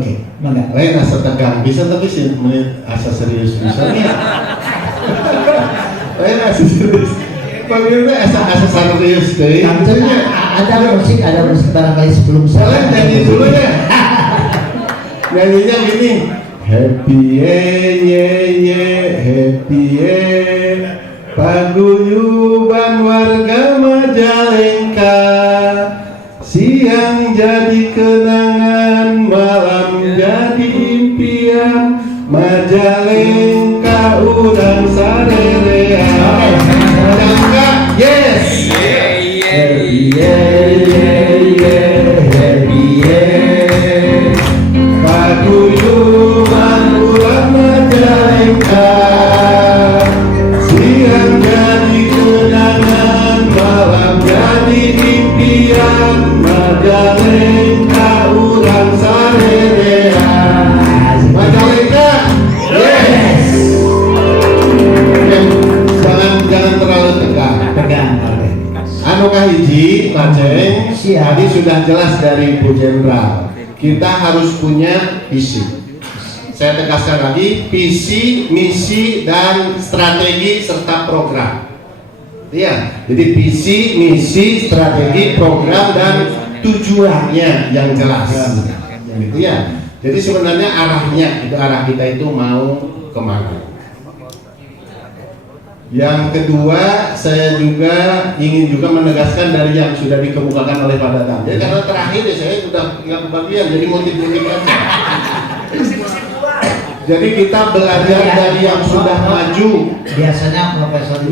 Oke, mangga. Lain asa tegang bisa tapi sih menit asa serius bisa nih. Lain asa serius. Panggilnya asa serius deh. Ada musik barangkali sebelum Soalnya nyanyi dulu ya. Nyanyinya gini. Happy happy paguyuban warga Majalengka, siang jadi kenangan, malam jadi impian, Majalengka urang sarerea. Majalengka, yes. Happy paguyuban urang Majalengka, siang jadi kenangan, malam jadi impian, Majalengka urang sarerea. Majalengka, yes. Jangan terlalu tegang. Anu kahiji, Maceng, tadi sudah jelas dari Bu Jenderal. Kita harus punya visi. Saya tegaskan lagi, visi, misi, dan strategi serta program. Iya, jadi visi, misi, strategi, program, dan tujuannya yang jelas. Gitu ya. Jadi sebenarnya arah kita itu mau kemana. Yang kedua, saya juga ingin menegaskan dari yang sudah dikemukakan oleh Pak Dadang. Jadi karena terakhir ya saya sudah yang kebagian, jadi motif-motif aja. Jadi kita belajar dari yang sudah maju. Biasanya profesor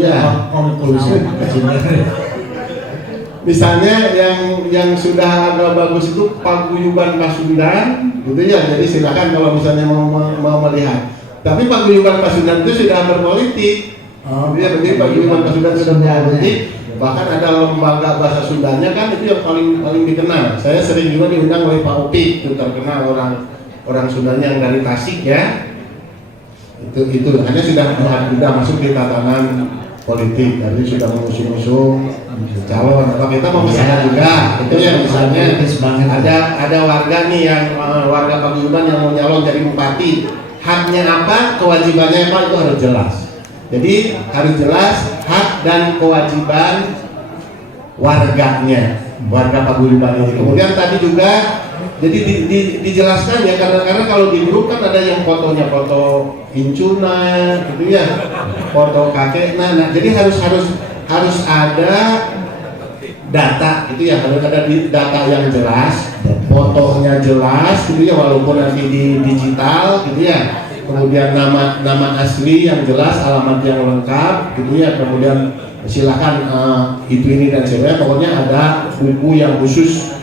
konklusi. Misalnya yang sudah agak bagus itu Paguyuban Pasundan, gitu ya. Jadi silakan kalau misalnya mau melihat. Tapi Paguyuban Pasundan itu sudah berpolitik. Dia berarti Paguyuban Pasundan sudah berpolitik. Bahkan ada lembaga bahasa Sundanya kan itu yang paling dikenal. Saya sering juga diundang oleh Pak Opik, itu terkenal orang Sundanya yang dari Tasik ya. Itu hanya sudah masuk di tatanan politik, jadi sudah mengusung calon. Kalau kita mau misalnya juga, itu ya misalnya ada warga nih yang warga Paguyuban yang mau nyalon jadi bupati, haknya apa, kewajibannya apa, itu harus jelas. Jadi harus jelas hak dan kewajiban warganya, warga Paguyuban ini. Kemudian tadi juga jadi dijelaskan ya, karena kalau di grup kan ada yang fotonya foto incuna gitu ya, foto kakeknya. Nah, jadi harus ada data gitu ya, harus ada data yang jelas, fotonya jelas gitu ya, walaupun nanti di digital gitu ya. Kemudian nama asli yang jelas, alamat yang lengkap gitu ya. Kemudian silakan ini dan sebagainya. Pokoknya ada buku yang khusus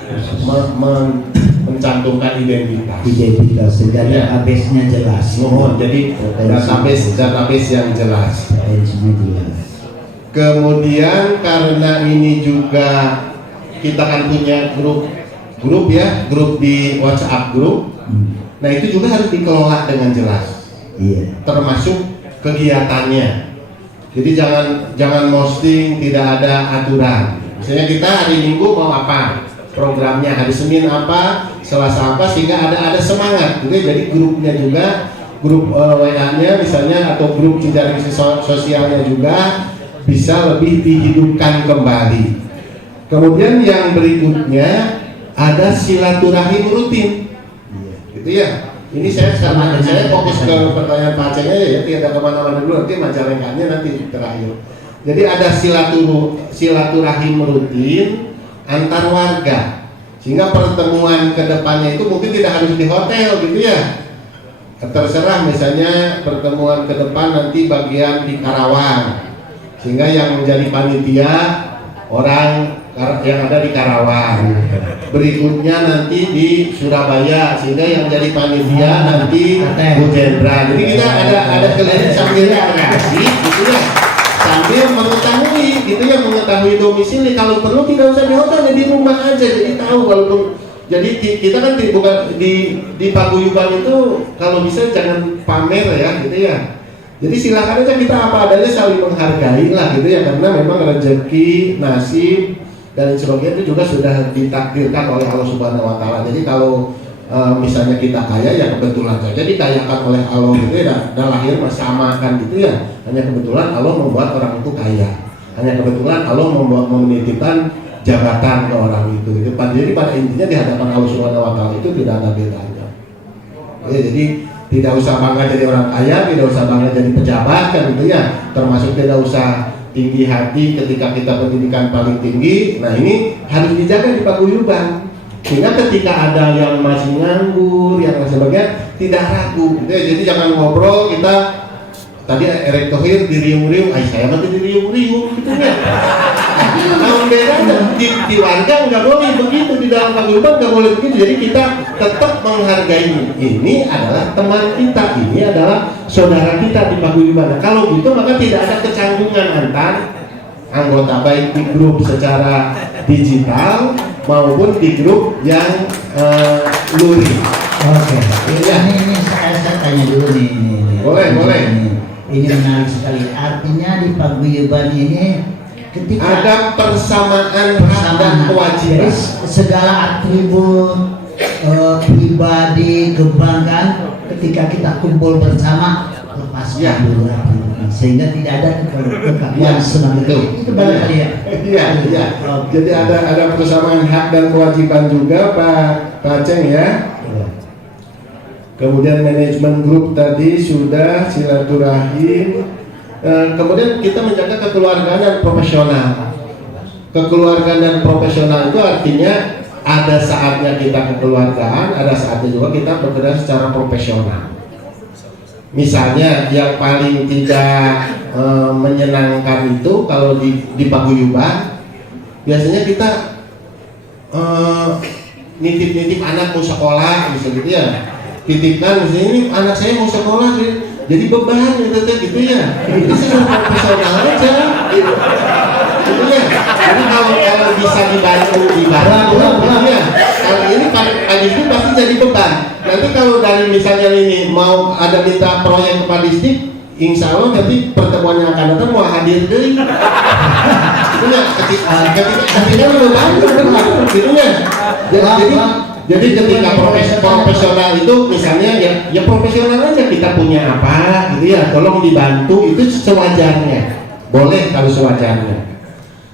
mencantumkan identitas. Jadi database-nya jelas. Jadi database yang jelas. Kemudian karena ini juga kita kan punya grup ya, grup di WhatsApp grup. Nah itu juga harus dikelola dengan jelas. Iya. Termasuk kegiatannya. Jadi jangan posting tidak ada aturan. Misalnya kita hari Minggu mau apa, programnya hari Senin apa, Selasa apa, sehingga ada semangat. Jadi grupnya juga, grup WA-nya misalnya atau grup jejaring sosialnya juga bisa lebih dihidupkan kembali. Kemudian yang berikutnya ada silaturahim rutin. Gitu ya. Ini saya fokus ke pertanyaan Pak Aceh aja ya, tidak kemana-mana dulu, nanti Majalengkanya nanti terakhir. Jadi ada silaturahim rutin antar warga, sehingga pertemuan kedepannya itu mungkin tidak harus di hotel gitu ya. Terserah misalnya pertemuan ke depan nanti bagian di Karawang, sehingga yang menjadi panitia orang yang ada di Karawang, berikutnya nanti di Surabaya, sehingga yang jadi panitia nanti Bu Jenderal. Jadi kita ada keliling sambil rekreasi gitu ya, sambil mengetahui gitu ya, mengetahui domisili. Kalau perlu tidak usah di hotel, di rumah aja, jadi tahu. Walaupun jadi kita kan di Paguyuban itu kalau bisa jangan pamer ya gitu ya. Jadi silakan aja kita apa adanya, saling menghargai lah gitu ya, karena memang rezeki, nasib dan sebagainya itu juga sudah ditakdirkan oleh Allah Subhanahu Wa Taala. Jadi kalau misalnya kita kaya ya kebetulan saja dikayakan oleh Allah gitu ya, dan lahir sama kan gitu ya. Hanya kebetulan Allah membuat orang itu kaya. Hanya kebetulan Allah menitipkan jabatan ke orang itu. Jadi pada intinya di hadapan Allah Subhanahu wa taala itu tidak ada bedanya. Ya, jadi tidak usah bangga jadi orang kaya, tidak usah bangga jadi pejabat kan gitu ya. Termasuk tidak usah tinggi hati ketika kita pendidikan paling tinggi. Nah, ini harus dijaga di paguyuban. Sehingga ketika ada yang masih nganggur, yang sebagainya, tidak ragu. Gitu ya. Jadi jangan ngobrol kita tadi Erick Thohir diriung-riung, saya mah diriung-riung gitu ya. Nah, beda di warga nggak boleh begitu, di dalam paguyuban nggak boleh begitu. Jadi kita tetap menghargai ini adalah teman kita, ini adalah saudara kita di paguyuban. Nah, kalau gitu maka tidak ada kecanggungan antar anggota baik di grup secara digital maupun di grup yang luring. Oke. Ya. Ini saya tanya dulu nih. Boleh. Ini menarik sekali. Artinya di paguyuban ini ketika Ada persamaan hak dan kewajiban. Jadi segala atribut pribadi, kebanggaan ketika kita kumpul bersama lepaskan Ya. dulu atributnya. Sehingga tidak ada kekakuan Ya, senang itu barangkali ya. Iya. Jadi ada persamaan hak dan kewajiban juga Pak Aceng ya. Kemudian manajemen grup tadi sudah, silaturahim. Kemudian kita menjaga kekeluargaan dan profesional. Kekeluargaan dan profesional itu artinya ada saatnya kita kekeluargaan, ada saatnya juga kita bekerja secara profesional. Misalnya yang paling tidak menyenangkan itu kalau di paguyuban biasanya kita nitip anak mau sekolah misalnya gitu ya, titipkan misalnya ini anak saya mau sekolah jadi beban gitu ya, jadi secara profesional aja gitu ya. Jadi kalau bisa dibantu ya, kalau ini Pak Distrik pasti jadi beban. Nanti kalau dari misalnya ini mau ada minta proyek ke Pak Distrik, insya Allah nanti pertemuan yang akan datang mau hadir deh. Gitu ya, ketika beban gitu ya. Jadi ketika profesional itu misalnya ya profesional aja, kita punya apa gitu ya, tolong dibantu, itu sewajarnya, boleh kalau sewajarnya.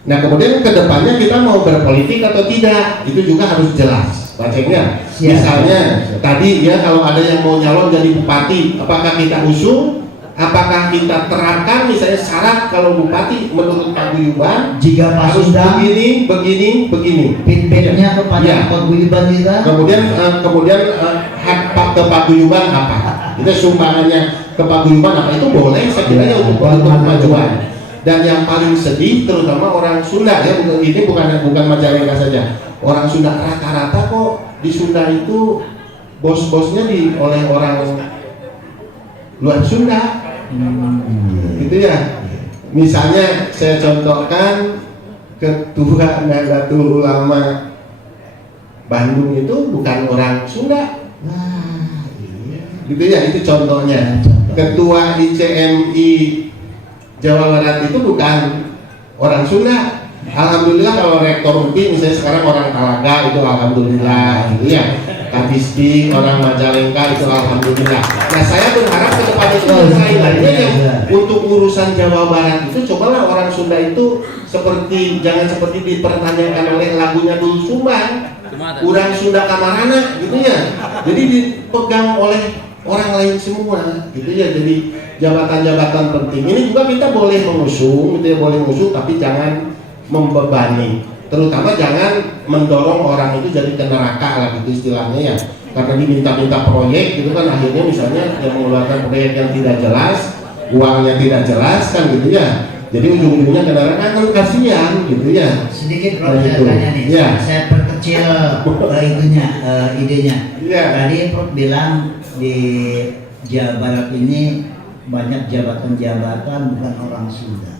Nah kemudian kedepannya kita mau berpolitik atau tidak itu juga harus jelas bacanya. Misalnya tadi ya kalau ada yang mau nyalon jadi bupati, apakah kita usung? Apakah kita terapkan misalnya syarat kalau bupati menurut paguyuban Jika Pak harus Sudam begini feedbacknya kepada Ya. paguyuban kita, kemudian hak ke paguyuban apa, itu sumbangannya ke paguyuban apa, itu boleh saya kira ya untuk kemajuan. Dan yang paling sedih terutama orang Sunda ya, ini bukan Majalengka saja, orang Sunda rata-rata kok di Sunda itu bos-bosnya oleh orang luar Sunda. Gitu ya. Misalnya saya contohkan Ketua Nahdlatul Ulama Bandung itu bukan orang Sunda. nah, iya. Gitu ya, itu contohnya. Ketua ICMI Jawa Barat itu bukan orang Sunda. Alhamdulillah kalau rektor UPI misalnya sekarang orang Talaga itu alhamdulillah gitu ya. Kadistik orang Majalengka itu alhamdulillah. Nah saya berharap ke depan itu lain-lainnya yang untuk urusan Jawa Barat itu cobalah orang Sunda itu jangan seperti dipertanyakan oleh lagunya Dul Sumbang, urang Sunda Kamarana gitu ya. Jadi dipegang oleh orang lain semua gitu ya. Jadi jabatan-jabatan penting ini juga kita boleh mengusung gitu ya, boleh mengusung tapi jangan membebani, terutama jangan mendorong orang itu jadi ke neraka lah gitu istilahnya ya, karena diminta-minta proyek gitu kan, akhirnya misalnya yang mengeluarkan proyek yang tidak jelas, uangnya tidak jelas kan gitu ya, jadi ujung-ujungnya ke neraka kan kasihan gitu ya. Sedikit Prof saya tanya nih, Ya. saya perkecil idenya. Ya. Tadi Prof bilang di Jawa Barat ini banyak jabatan-jabatan bukan orang Sunda.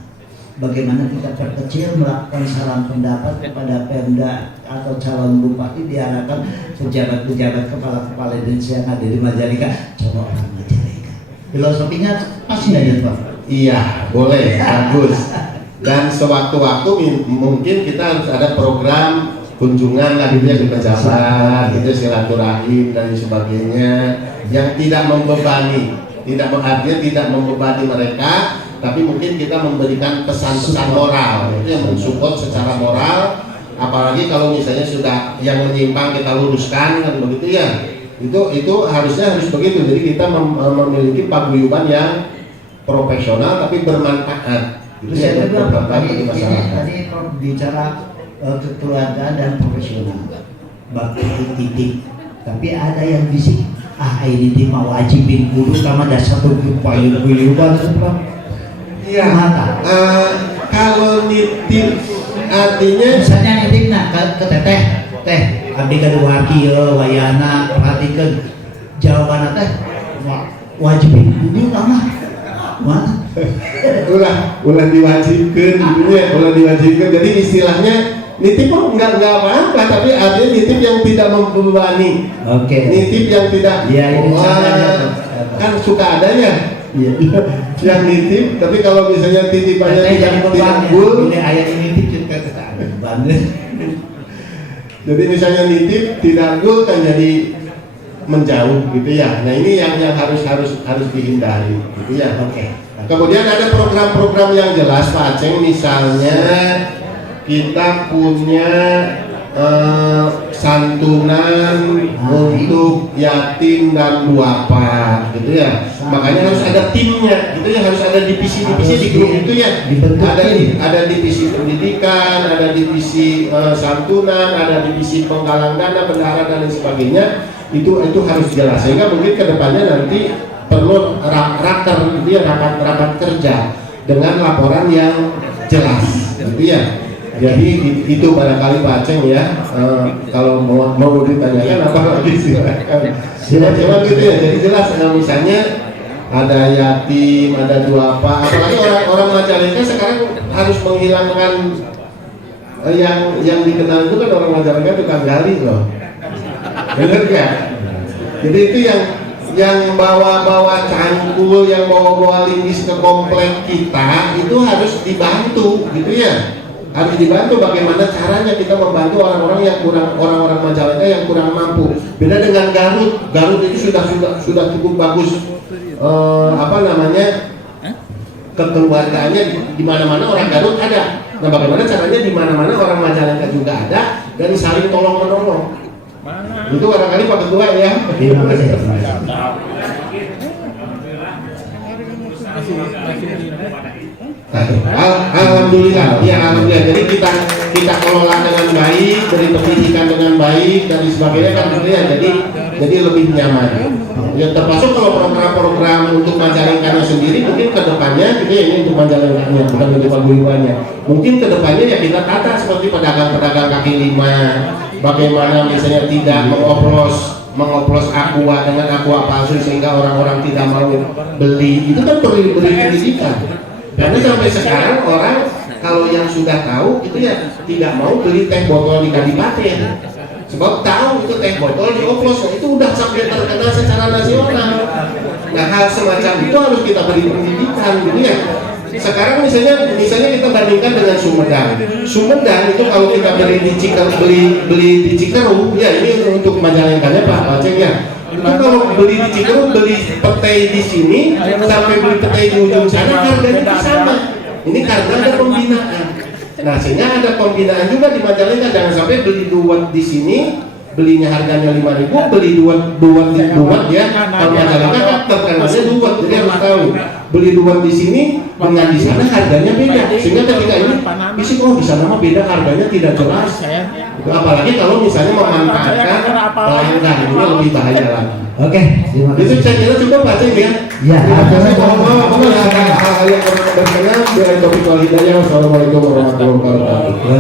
Bagaimana kita perkecil melakukan salam pendapat kepada Pemda atau calon bupati, diharapkan pejabat-pejabat kepala Indonesia yang ada di Majalengka coba orang Majalengka. Filosofinya pas nggak ya Pak? Iya, boleh, bagus. Dan sewaktu-waktu mungkin kita harus ada program kunjungan lah gitu ya ke pejabat, gitu silaturahim dan sebagainya, yang tidak membebani, artinya tidak membebani mereka, tapi mungkin kita memberikan pesan-pesan moral, itu yang mensupport secara moral. Apalagi kalau misalnya sudah yang menyimpang kita luruskan kan begitu ya. Itu harusnya harus begitu. Jadi kita memiliki paguyuban yang profesional tapi bermanfaat. Itu Saya yang juga bermanfaat bagi masyarakat. tadi Prof bicara kekeluargaan dan profesional, bakti titik. Tapi ada yang bisik, ini dia mau wajibin kudu karena ada satu payung-payungan Prof. Iya. Kalau nitip artinya Misalnya nitip ke teh, abdi kaduwarki wayana perhatikan jawaban teh wajibin kudu mah mana? ulah diwajibkan gitu ya, ulah diwajibkan. Jadi istilahnya nitip enggak apa-apa, tapi artinya nitip yang tidak membebani. Oke. Nitip yang tidak. Ya, ini kan suka adanya. Iya. Yang nitip, tapi kalau misalnya titipannya tidak full, ini ayat ini nitip kita banget. jadi misalnya nitip tidak full kan jadi menjauh gitu ya. Nah ini yang harus dihindari gitu ya. Oke. Kemudian ada program-program yang jelas Pak Aceng, misalnya kita punya santunan untuk yatim dan duafa gitu ya. Makanya harus ada timnya gitu ya, harus ada divisi-divisi di grup itu ya. Ada divisi pendidikan, ada divisi santunan, ada divisi penggalang dana, bendahara dan lain sebagainya. Itu harus jelas, sehingga mungkin kedepannya nanti perlu raker gitu ya, rapat kerja dengan laporan yang jelas gitu ya. Jadi itu barangkali Pak Aceng ya, kalau mau ditanyakan apa lagi silakan gitu ya. Jadi jelas, misalnya ada yatim, ada duafa, apalagi orang Majalengka sekarang harus menghilangkan yang dikenal itu kan orang Majalengka tukang gali loh, bener gak? Jadi itu yang bawa cangkul, yang bawa linggis ke komplek kita itu harus dibantu gitu ya. Harus dibantu bagaimana caranya kita membantu orang-orang Majalengka yang kurang mampu. Beda dengan Garut itu sudah cukup bagus kekeluargaannya, di mana-mana orang Garut ada. Nah, bagaimana caranya di mana-mana orang Majalengka juga ada dan saling tolong menolong. Itu barangkali Pak Ketua ya. Terima kasih. Alhamdulillah, ya alhamdulillah. Jadi kita kelola dengan baik, beri pendidikan dengan baik dan sebagainya kan gitu ya. Jadi lebih nyaman. Ya termasuk kalau program-program untuk Majalengka sendiri mungkin kedepannya gitu ya, ini untuk Majalengka bukan untuk paguyubannya. Mungkin kedepannya ya kita tata seperti pedagang-pedagang kaki lima. Bagaimana misalnya tidak mengoplos aqua dengan aqua palsu sehingga orang-orang tidak mau beli. Itu kan perlu beri pendidikan. Karena sampai sekarang orang kalau yang sudah tahu itu ya tidak mau beli teh botol di Kadipaten, sebab tahu itu teh botol dioplos, itu udah sampai terkenal secara nasional. Nah hal semacam itu harus kita beri pendidikan gitu ya. Sekarang misalnya kita bandingkan dengan Sumedang itu kalau kita beli di Cikeru ya, ini untuk Majalengkanya Pak Aceng ya. Itu kalau beli di Cikeru, beli petai di sini sampai beli petai di ujung sana harganya sama. Ini karena ada pembinaan. Nah, sehingga ada pembinaan juga di Majalengka. Jangan sampai beli duat di sini belinya harganya 5.000, beli duat ya. Kalau Majalengka kan terkenalnya duat, jadi harus tahu beli duat di sini dengan di sana harganya beda. Sehingga ketika ini di sana mah beda, harganya tidak jelas. Apalagi kalau misalnya memanfaatkan pelanggan, ini lebih bahaya lagi. Oke, terima kasih. Itu saya kira cukup Pak Aceng ya. Ya, terima kasih. Mohon hal-hal yang berkenan. Biar topik wal hidayah. Wassalamualaikum warahmatullahi wabarakatuh.